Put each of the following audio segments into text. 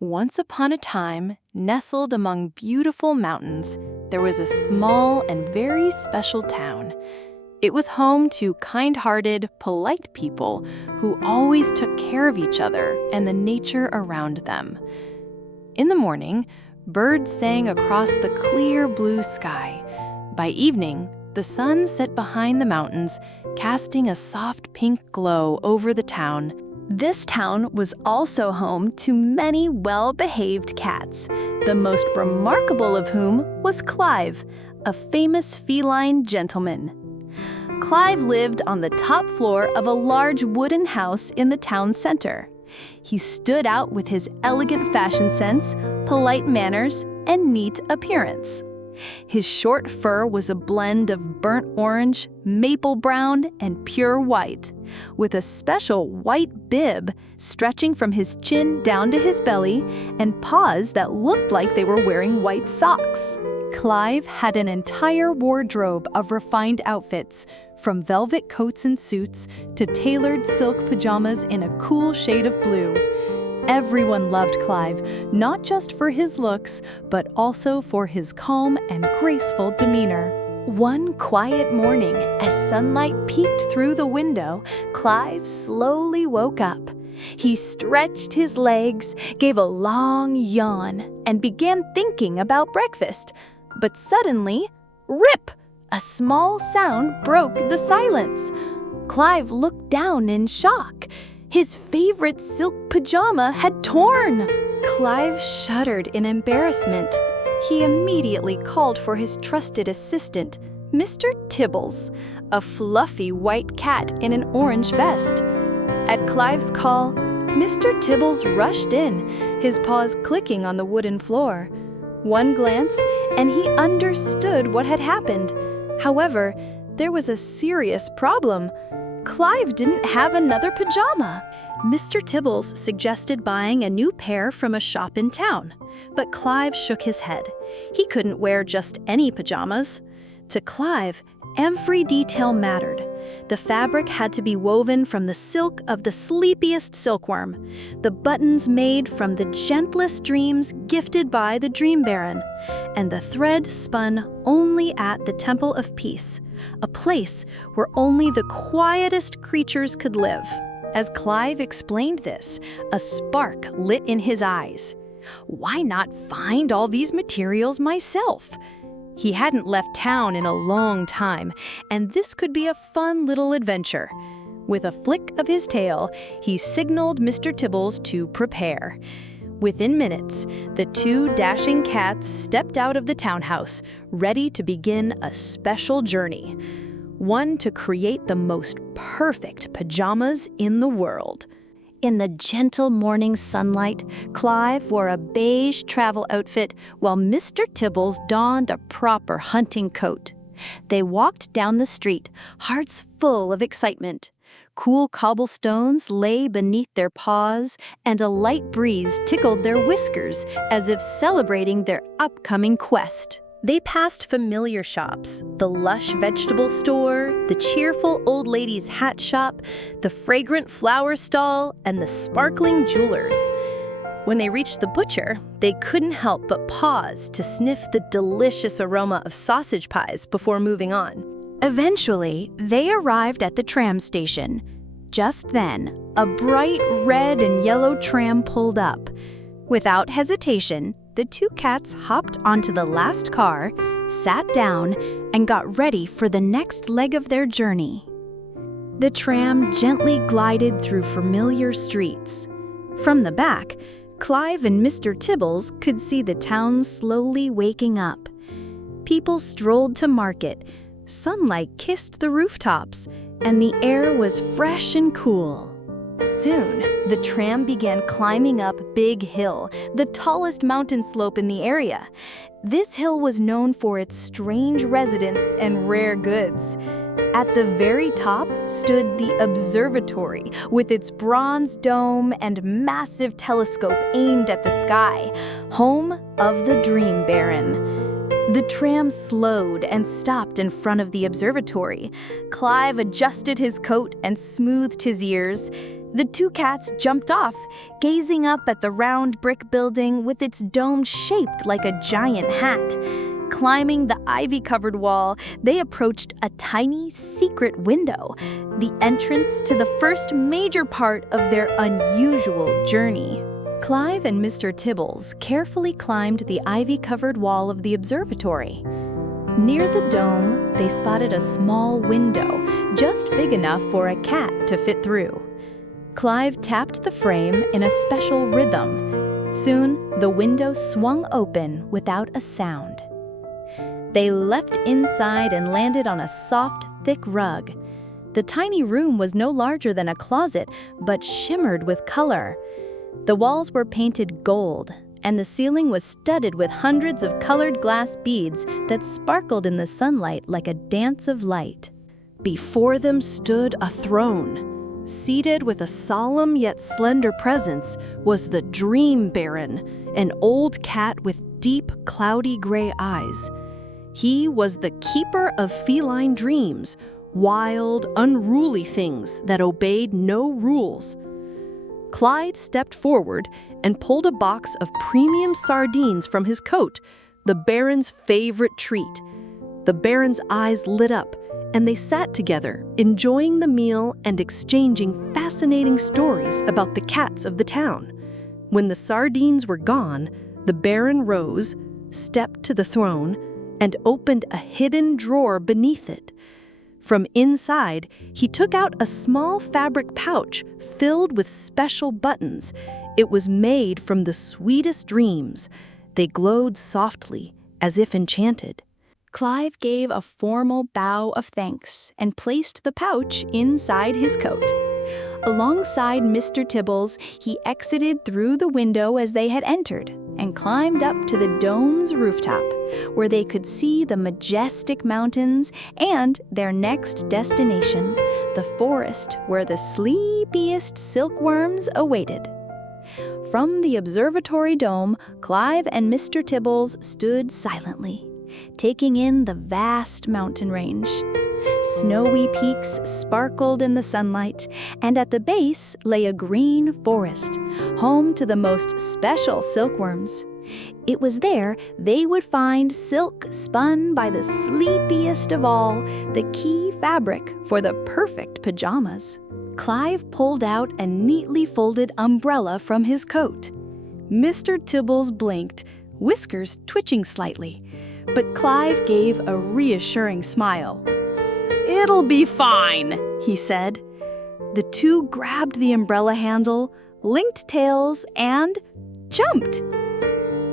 Once upon a time, nestled among beautiful mountains, there was a small and very special town. It was home to kind-hearted, polite people who always took care of each other and the nature around them. In the morning, birds sang across the clear blue sky. By evening, the sun set behind the mountains, casting a soft pink glow over the town. This town was also home to many well-behaved cats, the most remarkable of whom was Clive, a famous feline gentleman. Clive lived on the top floor of a large wooden house in the town center. He stood out with his elegant fashion sense, polite manners, and neat appearance. His short fur was a blend of burnt orange, maple brown, and pure white, with a special white bib stretching from his chin down to his belly and paws that looked like they were wearing white socks. Clive had an entire wardrobe of refined outfits, from velvet coats and suits to tailored silk pajamas in a cool shade of blue. Everyone loved Clive, not just for his looks, but also for his calm and graceful demeanor. One quiet morning, as sunlight peeked through the window, Clive slowly woke up. He stretched his legs, gave a long yawn, and began thinking about breakfast. But suddenly, rip! A small sound broke the silence. Clive looked down in shock. His favorite silk pajama had torn. Clive shuddered in embarrassment. He immediately called for his trusted assistant, Mr. Tibbles, a fluffy white cat in an orange vest. At Clive's call, Mr. Tibbles rushed in, his paws clicking on the wooden floor. One glance, and he understood what had happened. However, there was a serious problem. Clive didn't have another pajama. Mr. Tibbles suggested buying a new pair from a shop in town, but Clive shook his head. He couldn't wear just any pajamas. To Clive, every detail mattered. The fabric had to be woven from the silk of the sleepiest silkworm, the buttons made from the gentlest dreams gifted by the Dream Baron, and the thread spun only at the Temple of Peace, a place where only the quietest creatures could live. As Clive explained this, a spark lit in his eyes. Why not find all these materials myself? He hadn't left town in a long time, and this could be a fun little adventure. With a flick of his tail, he signaled Mr. Tibbles to prepare. Within minutes, the two dashing cats stepped out of the townhouse, ready to begin a special journey. One to create the most perfect pajamas in the world. In the gentle morning sunlight, Clive wore a beige travel outfit while Mr. Tibbles donned a proper hunting coat. They walked down the street, hearts full of excitement. Cool cobblestones lay beneath their paws, and a light breeze tickled their whiskers as if celebrating their upcoming quest. They passed familiar shops, the lush vegetable store, the cheerful old lady's hat shop, the fragrant flower stall, and the sparkling jewelers. When they reached the butcher, they couldn't help but pause to sniff the delicious aroma of sausage pies before moving on. Eventually, they arrived at the tram station. Just then, a bright red and yellow tram pulled up. Without hesitation, the two cats hopped onto the last car, sat down, and got ready for the next leg of their journey. The tram gently glided through familiar streets. From the back, Clive and Mr. Tibbles could see the town slowly waking up. People strolled to market, sunlight kissed the rooftops, and the air was fresh and cool. Soon, the tram began climbing up Big Hill, the tallest mountain slope in the area. This hill was known for its strange residents and rare goods. At the very top stood the observatory, with its bronze dome and massive telescope aimed at the sky, home of the Dream Baron. The tram slowed and stopped in front of the observatory. Clive adjusted his coat and smoothed his ears. The two cats jumped off, gazing up at the round brick building with its dome shaped like a giant hat. Climbing the ivy-covered wall, they approached a tiny secret window, the entrance to the first major part of their unusual journey. Clive and Mr. Tibbles carefully climbed the ivy-covered wall of the observatory. Near the dome, they spotted a small window, just big enough for a cat to fit through. Clive tapped the frame in a special rhythm. Soon, the window swung open without a sound. They leapt inside and landed on a soft, thick rug. The tiny room was no larger than a closet, but shimmered with color. The walls were painted gold, and the ceiling was studded with hundreds of colored glass beads that sparkled in the sunlight like a dance of light. Before them stood a throne. Seated with a solemn yet slender presence was the Dream Baron, an old cat with deep, cloudy gray eyes. He was the keeper of feline dreams, wild, unruly things that obeyed no rules. Clyde stepped forward and pulled a box of premium sardines from his coat, the Baron's favorite treat. The Baron's eyes lit up, and they sat together, enjoying the meal and exchanging fascinating stories about the cats of the town. When the sardines were gone, the Baron rose, stepped to the throne, and opened a hidden drawer beneath it. From inside, he took out a small fabric pouch filled with special buttons. It was made from the sweetest dreams. They glowed softly, as if enchanted. Clive gave a formal bow of thanks and placed the pouch inside his coat. Alongside Mr. Tibbles, he exited through the window as they had entered and climbed up to the dome's rooftop, where they could see the majestic mountains and their next destination, the forest where the sleepiest silkworms awaited. From the observatory dome, Clive and Mr. Tibbles stood silently, taking in the vast mountain range. Snowy peaks sparkled in the sunlight, and at the base lay a green forest, home to the most special silkworms. It was there they would find silk spun by the sleepiest of all, the key fabric for the perfect pajamas. Clive pulled out a neatly folded umbrella from his coat. Mr. Tibbles blinked, whiskers twitching slightly, but Clive gave a reassuring smile. "It'll be fine," he said. The two grabbed the umbrella handle, linked tails, and jumped.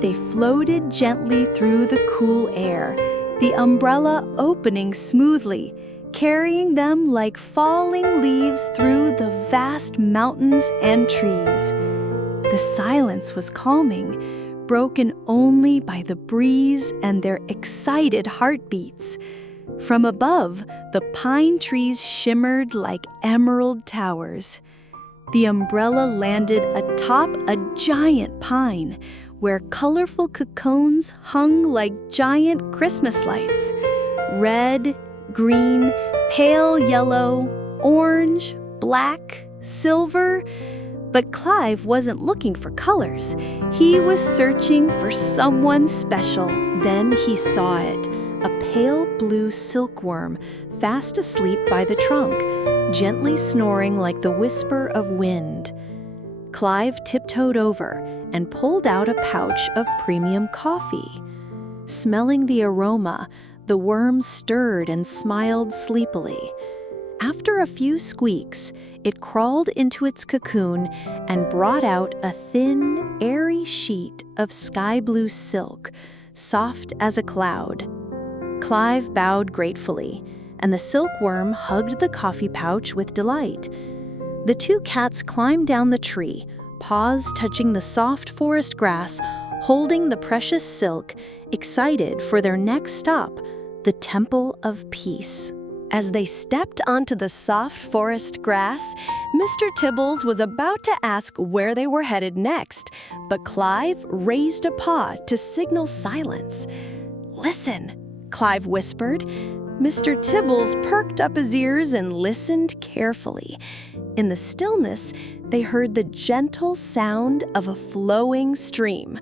They floated gently through the cool air, the umbrella opening smoothly, carrying them like falling leaves through the vast mountains and trees. The silence was calming, broken only by the breeze and their excited heartbeats. From above, the pine trees shimmered like emerald towers. The umbrella landed atop a giant pine, where colorful cocoons hung like giant Christmas lights. Red, green, pale yellow, orange, black, silver. But Clive wasn't looking for colors. He was searching for someone special. Then he saw it. A pale blue silkworm, fast asleep by the trunk, gently snoring like the whisper of wind. Clive tiptoed over and pulled out a pouch of premium coffee. Smelling the aroma, the worm stirred and smiled sleepily. After a few squeaks, it crawled into its cocoon and brought out a thin, airy sheet of sky blue silk, soft as a cloud. Clive bowed gratefully, and the silkworm hugged the coffee pouch with delight. The two cats climbed down the tree, paws touching the soft forest grass, holding the precious silk, excited for their next stop, the Temple of Peace. As they stepped onto the soft forest grass, Mr. Tibbles was about to ask where they were headed next, but Clive raised a paw to signal silence. "Listen," Clive whispered. Mr. Tibbles perked up his ears and listened carefully. In the stillness, they heard the gentle sound of a flowing stream.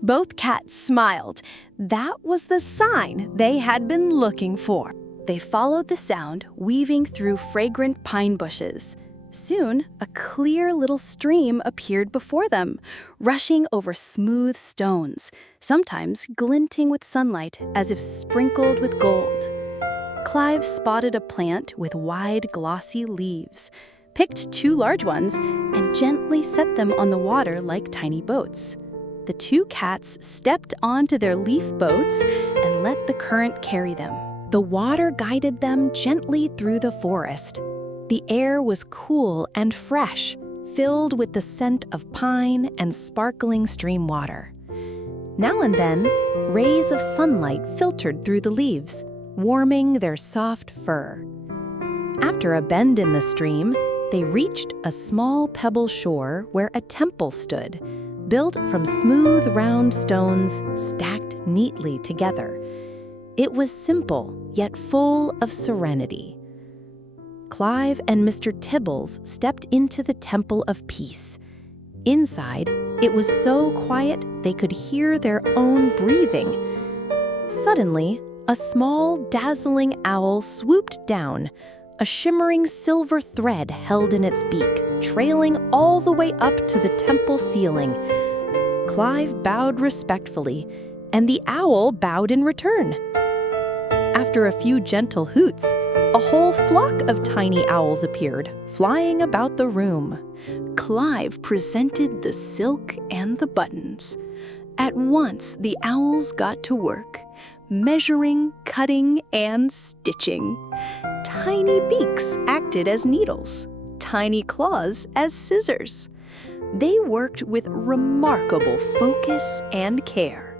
Both cats smiled. That was the sign they had been looking for. They followed the sound, weaving through fragrant pine bushes. Soon, a clear little stream appeared before them, rushing over smooth stones, sometimes glinting with sunlight as if sprinkled with gold. Clive spotted a plant with wide, glossy leaves, picked 2 large ones, and gently set them on the water like tiny boats. The 2 cats stepped onto their leaf boats and let the current carry them. The water guided them gently through the forest. The air was cool and fresh, filled with the scent of pine and sparkling stream water. Now and then, rays of sunlight filtered through the leaves, warming their soft fur. After a bend in the stream, they reached a small pebble shore where a temple stood, built from smooth, round stones stacked neatly together. It was simple, yet full of serenity. Clive and Mr. Tibbles stepped into the Temple of Peace. Inside, it was so quiet they could hear their own breathing. Suddenly, a small, dazzling owl swooped down, a shimmering silver thread held in its beak, trailing all the way up to the temple ceiling. Clive bowed respectfully, and the owl bowed in return. After a few gentle hoots, a whole flock of tiny owls appeared, flying about the room. Clive presented the silk and the buttons. At once, the owls got to work, measuring, cutting, and stitching. Tiny beaks acted as needles, tiny claws as scissors. They worked with remarkable focus and care.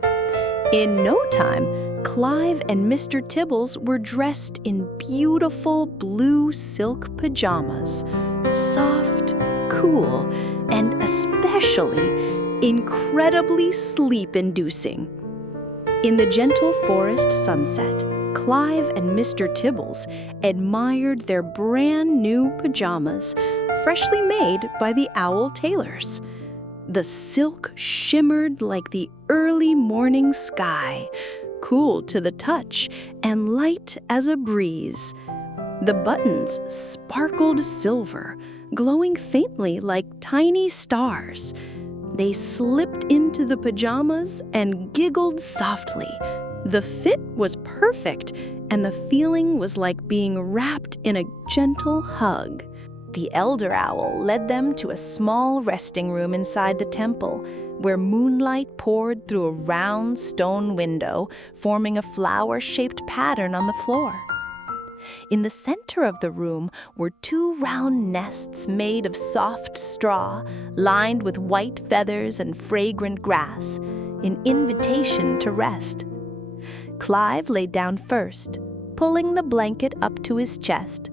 In no time, Clive and Mr. Tibbles were dressed in beautiful blue silk pajamas, soft, cool, and especially incredibly sleep-inducing. In the gentle forest sunset, Clive and Mr. Tibbles admired their brand new pajamas, freshly made by the owl tailors. The silk shimmered like the early morning sky, cool to the touch and light as a breeze. The buttons sparkled silver, glowing faintly like tiny stars. They slipped into the pajamas and giggled softly. The fit was perfect, and the feeling was like being wrapped in a gentle hug. The elder owl led them to a small resting room inside the temple, where moonlight poured through a round stone window, forming a flower-shaped pattern on the floor. In the center of the room were 2 round nests made of soft straw, lined with white feathers and fragrant grass, an invitation to rest. Clive lay down first, pulling the blanket up to his chest.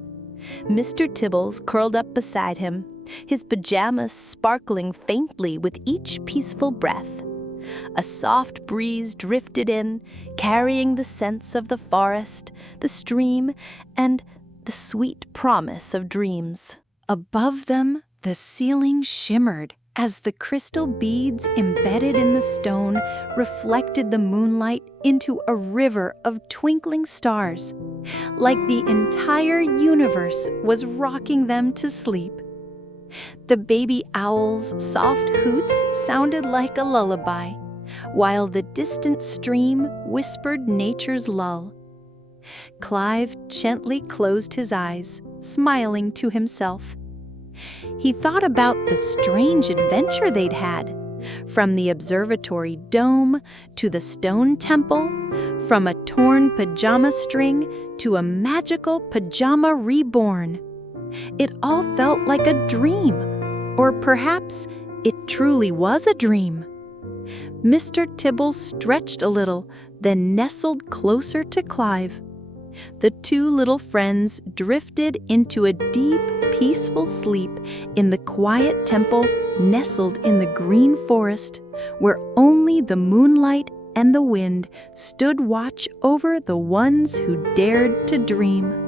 Mr. Tibbles curled up beside him, his pajamas sparkling faintly with each peaceful breath. A soft breeze drifted in, carrying the scents of the forest, the stream, and the sweet promise of dreams. Above them, the ceiling shimmered as the crystal beads embedded in the stone reflected the moonlight into a river of twinkling stars, like the entire universe was rocking them to sleep. The baby owl's soft hoots sounded like a lullaby, while the distant stream whispered nature's lull. Clive gently closed his eyes, smiling to himself. He thought about the strange adventure they'd had, from the observatory dome to the stone temple, from a torn pajama string to a magical pajama reborn. It all felt like a dream, or perhaps it truly was a dream. Mr. Tibbles stretched a little, then nestled closer to Clive. The 2 little friends drifted into a deep, peaceful sleep in the quiet temple nestled in the green forest, where only the moonlight and the wind stood watch over the ones who dared to dream.